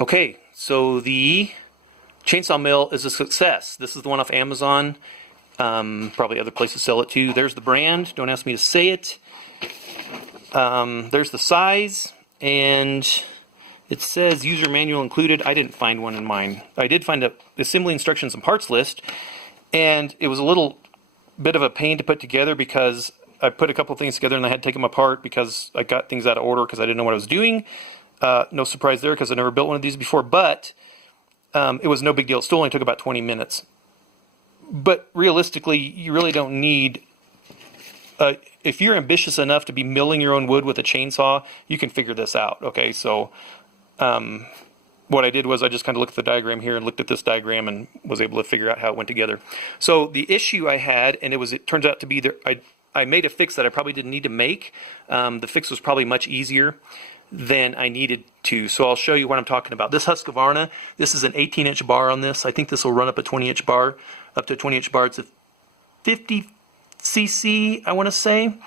Okay, so the chainsaw mill is a success. This is the one off Amazon. Probably other places sell it too. There's the brand. Don't ask me to say it. There's the size, and it says user manual included. I didn't find one in mine. I did find a assembly instructions and parts list, and it was a little bit of a pain to put together because I put a couple things together and I had to take them apart because I got things out of order because I didn't know what I was doing. No surprise there because I never built one of these before, but it was no big deal. It still only took about 20 minutes. But realistically, you really don't need, if you're ambitious enough to be milling your own wood with a chainsaw, you can figure this out. Okay, so what I did was I just kind of looked at the diagram here and looked at this diagram and was able to figure out how it went together. So the issue I had, and it turns out to be I made a fix that I probably didn't need to make. The fix was probably much easier than I needed to. So I'll show you what I'm talking about. This Husqvarna, this is an 18-inch bar on this. I think this will run up a 20-inch bar, up to a 20-inch bar. It's a 50 cc, I want to say,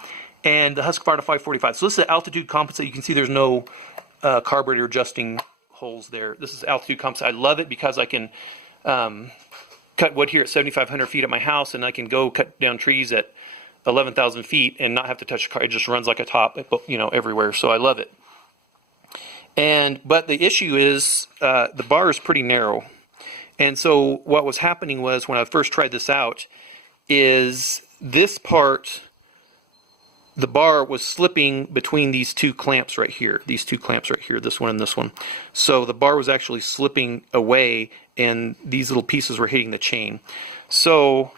and the Husqvarna 545. So this is an altitude compensate. You can see there's no carburetor adjusting holes there. This is altitude compensate. I love it because I can cut wood here at 7,500 feet at my house, and I can go cut down trees at 11,000 feet and not have to touch a car. It just runs like a top, you know, everywhere. So I love it. But the issue is the bar is pretty narrow. And so what was happening was when I first tried this out is this part, the bar was slipping between these two clamps right here. These two clamps right here, this one and this one. So the bar was actually slipping away and these little pieces were hitting the chain. So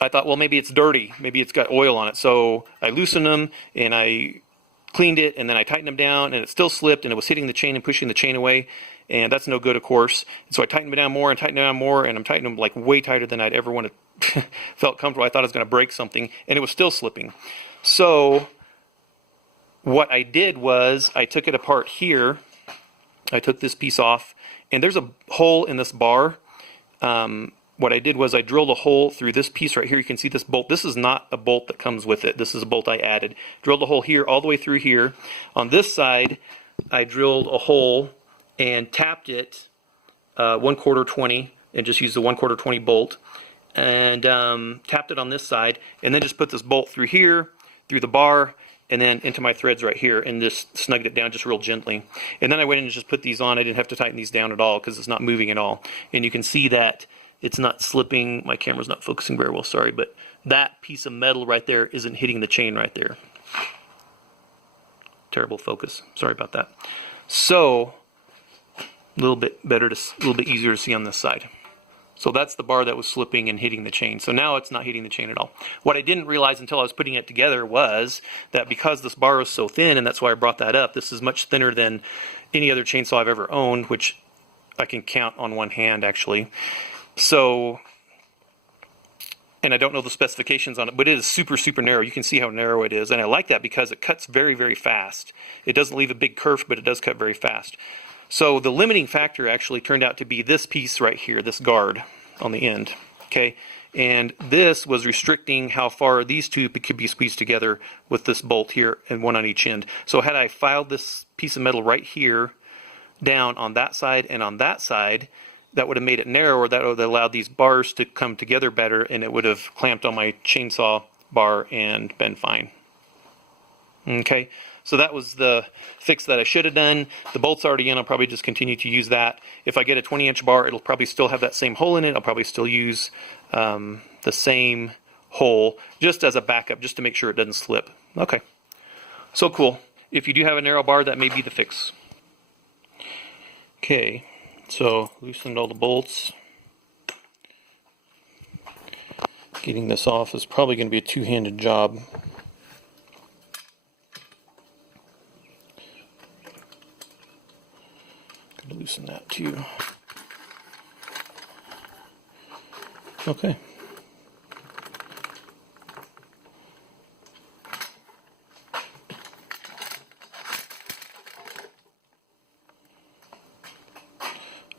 I thought, well, maybe it's dirty. Maybe it's got oil on it. So I loosened them and I cleaned it, and then I tightened them down, and it still slipped, and it was hitting the chain and pushing the chain away, and that's no good, of course. And so I tightened them down more and tightened them down more, and I'm tightening them like way tighter than I'd ever want to. Felt comfortable. I thought I was going to break something, and it was still slipping. So what I did was I took it apart here. I took this piece off, and there's a hole in this bar. What I did was I drilled a hole through this piece right here. You can see this bolt. This is not a bolt that comes with it. This is a bolt I added. Drilled a hole here all the way through here. On this side, I drilled a hole and tapped it 1/4 20 and just used the 1/4 20 bolt and tapped it on this side and then just put this bolt through here, through the bar, and then into my threads right here and just snugged it down just real gently. And then I went in and just put these on. I didn't have to tighten these down at all because it's not moving at all. And you can see that it's not slipping. My camera's not focusing very well, sorry, but that piece of metal right there isn't hitting the chain right there. Terrible focus, sorry about that. So a little bit easier to see on this side. So that's the bar that was slipping and hitting the chain. So now it's not hitting the chain at all. What I didn't realize until I was putting it together was that because this bar is so thin, and that's why I brought that up, this is much thinner than any other chainsaw I've ever owned, which I can count on one hand actually. So, and I don't know the specifications on it, but it is super, super narrow. You can see how narrow it is, and I like that because it cuts very, very fast. It doesn't leave a big curve, but it does cut very fast. So the limiting factor actually turned out to be this piece right here, this guard on the end, okay? And this was restricting how far these two could be squeezed together with this bolt here and one on each end. So had I filed this piece of metal right here down on that side and on that side, that would have made it narrower. That would have allowed these bars to come together better, and it would have clamped on my chainsaw bar and been fine. Okay, so that was the fix that I should have done. The bolt's already in. I'll probably just continue to use that. If I get a 20-inch bar, it'll probably still have that same hole in it. I'll probably still use the same hole just as a backup, just to make sure it doesn't slip. Okay, so cool. If you do have a narrow bar, that may be the fix. Okay. So, loosened all the bolts. Getting this off is probably going to be a two-handed job. Gonna loosen that too. Okay.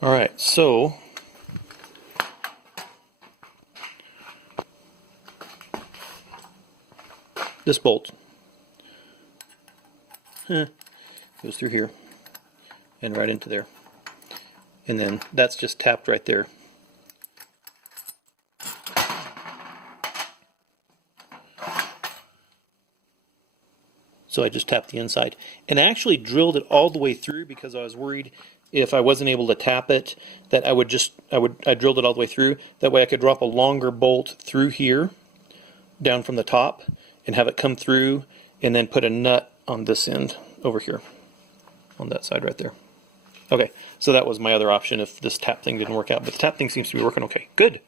All right, so this bolt goes through here and right into there. and then that's just tapped right there. So I just tapped the inside, and I actually drilled it all the way through because I was worried if I wasn't able to tap it that I drilled it all the way through. That way I could drop a longer bolt through here down from the top and have it come through, and then put a nut on this end over here on that side right there. Okay, so that was my other option if this tap thing didn't work out, but the tap thing seems to be working okay. Good.